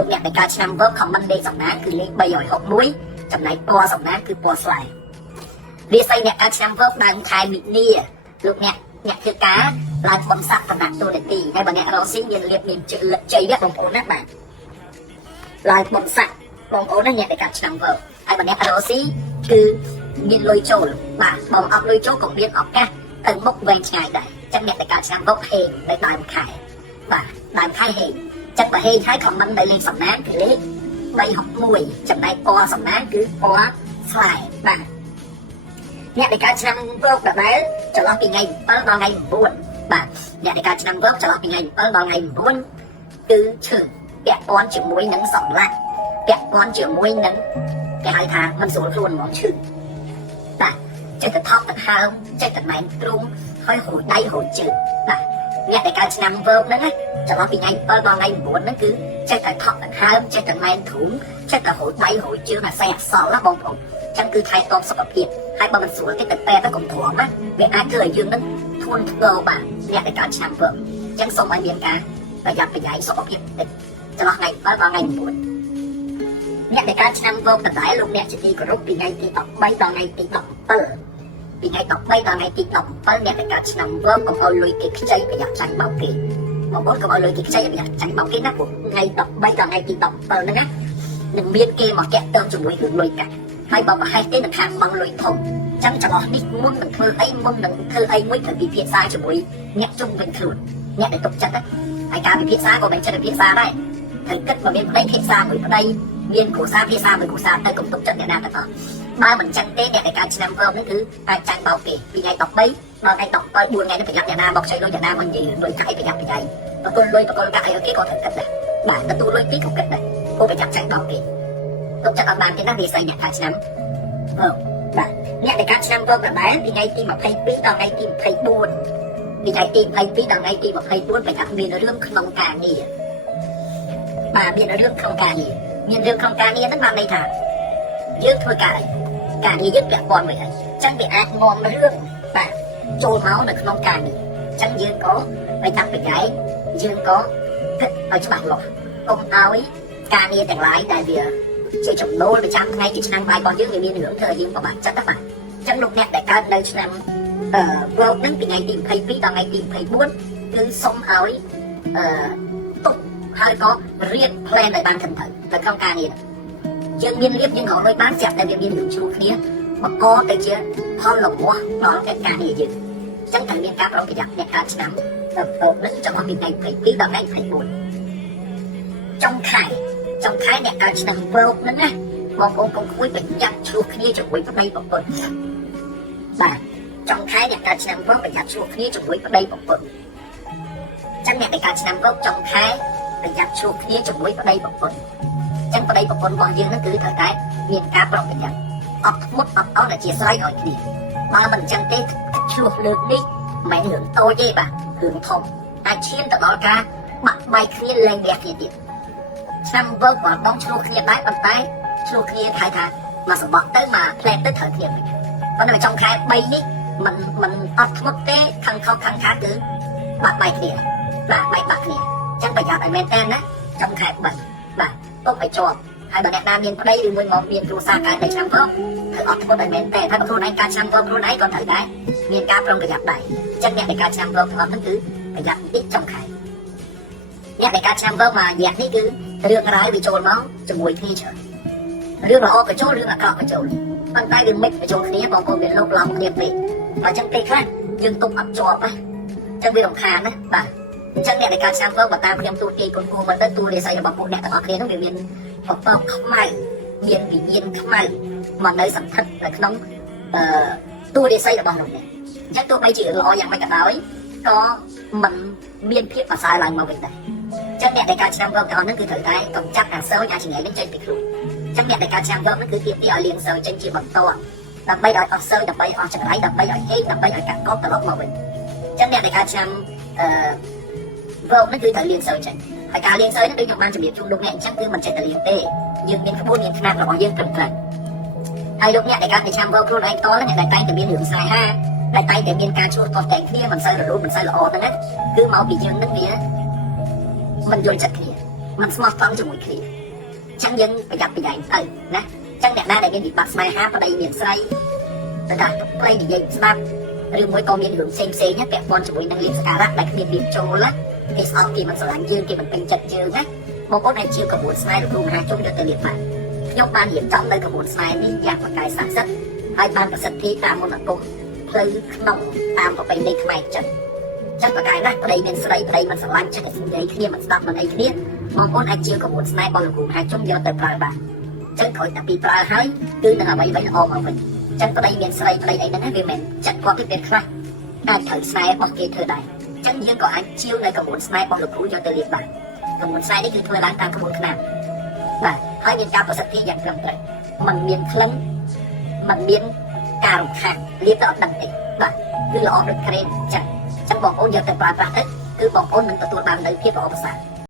លោកអ្នកដែលកើតឆ្នាំវឹក comment លេខសំណាងគឺលេខ361ចំណែកពណ៌សំណាងគឺពណ៌ស្វាយរាសីអ្នកកើតឆ្នាំវឹកដើមខែមិនិនាលោកអ្នកធ្វើការឡើងបំស័កតំណាក់តួនាទីហើយបើអ្នករកស៊ីមានលៀបមានជ័យបងប្អូនណាបាទឡើងបំស័កបងប្អូនណាអ្នកដែលកើតឆ្នាំវឹកហើយបើអ្នករកស៊ីគឺមានលុយចូលបាទបងអត់លុយចូលក៏មានឱកាសទៅមុខវែងឆ្ងាយដែរចឹងអ្នកដែលកើតឆ្នាំវឹកហេងទៅដើមខែបាទដើមខែហេងចឹងបើហេងហើយ comment នៅលេខសំណាងគឺលេខ361ចំណែកពណ៌សំណាងគឺពណ៌ស្វាយបាទអ្នកដែលកើតឆ្នាំវឹកដដែលចន្លោះពីថ្ងៃ7ដល់ថ្ងៃ9បាទអ្នកដែលកើតឆ្នាំវឹកចន្លោះពីថ្ងៃ7ដល់ថ្ងៃ9គឺឈឺពាក់ព័ន្ធជាមួយនឹងសម្លាក់ពាក់ព័ន្ធជាមួយនឹងគេហៅថាមិនស្រួលខ្លួនហ្មងឈឺបាទចិត្តទៅថប់ទៅហើមចិត្តទៅណែនទ្រូងហើយហួយដៃហួយជើងបាទអ្នកដែលកើតឆ្នាំវឹកហ្នឹងចន្លោះពីថ្ងៃ7ដល់ថ្ងៃ9ហ្នឹងគឺចិត្តទៅថប់ទៅហើមចិត្តទៅណែនទ្រូងចិត្តទៅហួយដៃហួយជើងអាស្រ័យអសល់ណាបងប្អូនចឹងគឺថែទាំសុខភាពហើយបើមិនស្រួលទេទៅពេទ្យទៅកុំទ្រាំណាវាអាចធ្វើឲ្យយើងនឹងធ្ងន់ធ្ងរបាទអ្នកដែលកើតឆ្នាំវឹកចឹងសូមឲ្យមានការប្រយ័ត្នប្រយែងសុខភាពបន្តិចចន្លោះថ្ងៃ7ដល់ថ្ងៃ9អ្នកដែលកើតឆ្នាំវឹកដដែលលោកអ្នកជាទីគោរពពីថ្ងៃទី13ដល់ថ្ងៃទី17ពីថ្ងៃ13ដល់ថ្ងៃទី17អ្នកដែលកើតឆ្នាំវឹកកុំឲ្យលុយគេខ្ចីប្រយ័ត្នចាញ់បោកគេបងប្អូនកុំឲ្យលុយគេខ្ចីប្រយ័ត្នចាញ់បោកគេណាព្រោះថ្ងៃ13ដល់ថ្ងៃទី17ហ្នឹងណានឹងមានគេមកតាក់ទងជាមួយរឿងលុយកាក់ហើយបើប្រហែលទេនឹងខាងបងលុយធំចឹងចន្លោះនេះមុននឹងធ្វើអីមុននឹងធ្វើអីមួយត្រូវពិភាក្សាជាមួយអ្នកជុំវិញខ្លួនអ្នកដែលទុកចិត្តហើយការពិភាក្សាក៏មិនចិត្តពិភាក្សាដែរត្រូវគិតមកមានប្តីពិភាក្សាមួយប្តីមានគ្រួសារពិភាក្សាមួយគ្រួសារទៅកុំទុកចិត្តអ្នកណាទាំងអស់បើមិនចឹងទេអ្នកដែលកើតឆ្នាំវឹកនេះគឺអាចចាញ់បោកគេពីថ្ងៃ13ដល់ថ្ងៃ17 4ថ្ងៃនេះប្រយ័ត្នអ្នកណាមកខ្ចីលុយអ្នកណាមកនិយាយលុយកាក់ប្រយ័ត្នប្រយែងបកគលលុយបកគលកាក់អីគេក៏ត្រូវគិតដែរបាទទទួលលុយទីក៏គិតដែរព្រោះប្រយ័ត្នចាញ់បោកគេទុកចិត្តអត់បានទេណាវាស្អីអ្នកកើតឆ្នាំបាទអ្នកដែលកើតឆ្នាំវឹកដដែលពីថ្ងៃទី22ដល់ថ្ងៃទី24ពីថ្ងៃទី22ដល់ថ្ងៃទី24ប្រយ័ត្នមានរឿងក្នុងការងារបាទមានរឿងក្នុងការងារមានរឿងក្នុងការងារហ្នឹងបានន័យថាយើងធ្វើការងារយើងពាក់ព័ន្ធមួយហើយអញ្ចឹងវាអាចនាំរឿងបាទចូលមកនៅក្នុងការងារអញ្ចឹងយើងក៏ប្រយ័ត្នប្រយែងយើងក៏គិតឲ្យច្បាស់លាស់កុំឲ្យការងារទាំងឡាយដែលវាជាចំណូលប្រចាំថ្ងៃជាឆ្នាំបាយរបស់យើងវាមានរឿងធ្វើឲ្យយើងពិបាកចិត្តណាបាទអញ្ចឹងលោកអ្នកដែលកើតនៅឆ្នាំវឹកហ្នឹងពីថ្ងៃទី22ដល់ថ្ងៃទី24គឺសុំឲ្យទុកហើយក៏រៀប plan ឲ្យបានត្រឹមត្រូវនៅក្នុងការងារយើងមានរៀបយើងរកលុយបានស្រាប់តែវាមានរឿងជួគ្នាបង្កទៅជាផលលំបាកដល់កិច្ចការងារយើងអញ្ចឹងត្រូវមានការប្រុងប្រយ័ត្នអ្នកកើតឆ្នាំនឹងចន្លោះពីថ្ងៃ22ដល់ថ្ងៃ24ចុងខែអ្នកកើតឆ្នាំវឹកហ្នឹងណាបងប្អូនកុំគួយប្រយ័ត្នឆ្លោះគ្នាជាមួយប្តីប្រពន្ធបាទចុងខែអ្នកកើតឆ្នាំវឹកប្រយ័ត្នឆ្លោះគ្នាជាមួយប្តីប្រពន្ធចឹងអ្នកដែលកើតឆ្នាំវឹកចុងខែប្រយ័ត្នឆ្លោះគ្នាជាមួយប្តីប្រពន្ធចឹងប្តីប្រពន្ធរបស់យើងហ្នឹងគឺត្រូវតែមានការប្រុងប្រយ័ត្នអត់ធ្មត់អត់អន់អធិស្ឋានឲ្យគ្នាបើមិនចឹងទេឆ្លោះលើកនេះមិនមែនរឿងតូចទេបាទរឿងធំអាចឈានទៅដល់ការបាក់បែកគ្នាលែងវះគ្នាទៀតឆ្នាំវឹកក៏ต้องឆ្លោះគ្នាដែរប៉ុន្តែឆ្លោះគ្នាហៅថាមកសបកទៅមកផ្លែទៅត្រូវគ្នាវិញប៉ុន្តែចុងខែ3នេះមិនអត់ធ្មត់ទេខាងខុសខាងខាតគឺបាក់បែកគ្នាបាទបែកបាក់គ្នាចឹងប្រយ័ត្នឲ្យមែនតើណាចុងខែ3បាទទុកឲ្យជាប់ហើយបើអ្នកណាមានប្តីឬមួយមកមានគ្រួសារកើតនៅឆ្នាំវឹកគឺអត់ធ្មត់ឲ្យមែនតើថាខ្លួនឯងកើតឆ្នាំវឹកខ្លួនឯងក៏ត្រូវដែរមានការប្រុងប្រយ័ត្នដែរចឹងអ្នកដែលកើតឆ្នាំវឹកទាំងអស់ហ្នឹងគឺប្រយ័ត្នតិចចុងខែអ្នកដែលកើតឆ្នាំវឹកមករយៈនេះគឺរឿងរ៉ាវវាចូលមកជាមួយគ្នាច្រើនរឿងល្អក៏ចូលរឿងអាក្រក់ក៏ចូលប៉ុន្តែវាមិនបញ្ចូលគ្នាបងប្អូនវាលុបឡំគ្នាពេកបើចឹងពេលខ្លះយើងទុកអត់ជាប់ណាចឹងវារំខានណាបាទអញ្ចឹងអ្នកដែលកើតឆ្នាំវឹកបើតាមខ្ញុំទូទាយគុណគួរមើលទៅទូរាសីរបស់ពួកអ្នកទាំងអស់គ្នានោះវាមានបបោខ្មៅមានវិញ្ញាណខ្មៅមកនៅសន្ធិដ្ឋនៅក្នុងទូរាសីរបស់នោះនេះអញ្ចឹងទោះបីជាល្អយ៉ាងម៉េចក៏ដោយក៏មិនមានភាពប្រសើរឡើងមកវិញដែរចឹងអ្នកដែលកើតឆ្នាំវឹកទាំងអស់ហ្នឹងគឺត្រូវតែកំចាត់អាសូរអាឆ្ងាយនេះចេញពីខ្លួនចឹងអ្នកដែលកើតឆ្នាំវឹកហ្នឹងគឺទាមទារឲ្យលាងសូរចេញជាបន្តដើម្បីឲ្យអស់សូរដើម្បីអស់ចង្រៃដើម្បីឲ្យហេតុដើម្បីឲ្យកាត់កប់ត្រឡប់មកវិញចឹងអ្នកដែលកើតឆ្នាំវឹកហ្នឹងគឺត្រូវលាងសូរចេញហើយការលាងសូរហ្នឹងដូចខ្ញុំបានជម្រាបជូនលោកអ្នកអញ្ចឹងគឺមិនចេះតែលាងទេយើងមានក្បួនមានថ្នាក់របស់យើងត្រឹមត្រូវហើយលោកអ្នកដែលកើតពីឆ្នាំវឹកខ្លួនឯងតអ្នកដែលតែងតែមានរឿងស្នេហាដែលតែងតែមានការជួបតតែងគ្នាមិនសូវរលូនមិនសូវល្អហ្នឹងគឺមកពីយើងហ្នឹងវាមិនយល់ចិត្តគ្នា มันสมอต้องจมูกคลีช่างยังประหยัดประหยัดนะช่างแดดได้ในบิดบัตรสมัยฮาประเดี๋ยวเมียนไซแต่การไปดีใหญ่สนับหรือมวยกองเมียนหลวงเซมเซเนี่ยแปะบอลจมูกนังเลี้ยงสกัดได้เมียนเบียนโจละเอสออกีมันสลายยืนกีมันเป็นจัดยืนนะมองก็ในชิวกับบุญสมัยหลวงฮาจุ่มจะเตลียดไปยกบานเหยียบจ้องเลยกับบุญสมัยนี่อยากประกายสักสักให้บานประสิทธิตามมนต์กงเพลิงขนมตามต่อไปในขมายจัดจัดประกายนะประเดี๋ยวเมียนสไลประเดี๋ยวมันสลายจัดแต่สิ่งใดเคลียร์มันสตับมันไอ้เคลียร์มองก็ในชิวกับบุญสมัยบอลหลวงฮาจุ่มยอดเติมปลายบานจังคอยแต่ปีปลายให้คือนั่นเอาไว้ไว้ออกมาเป็นจังประเดี๋ยวเมียนสไลประเดี๋ยวไอ้นั่นให้เมียนจัดความที่เป็นใครได้เถิดสไลบอกเกเธอได้จังยังก็อันชิวในกับบุญสไลบอลหลวงฮูยอดเติมเรียบานกับบุญสไลนี่คือเธอล้างตามกระบวนการបាទហើយមានការប្រសិទ្ធភាពយ៉ាងត្រឹមត្រូវมันមានក្លិនมันមានការរំខានលៀបទៅអត់ដឹងទេបាទគឺល្អដូចក្រែនចឹងបងប្អូនយកទៅប្រើប្រាស់ទៅគឺបងប្អូននឹងទទួលបាននូវភាពល្អប្រសើរ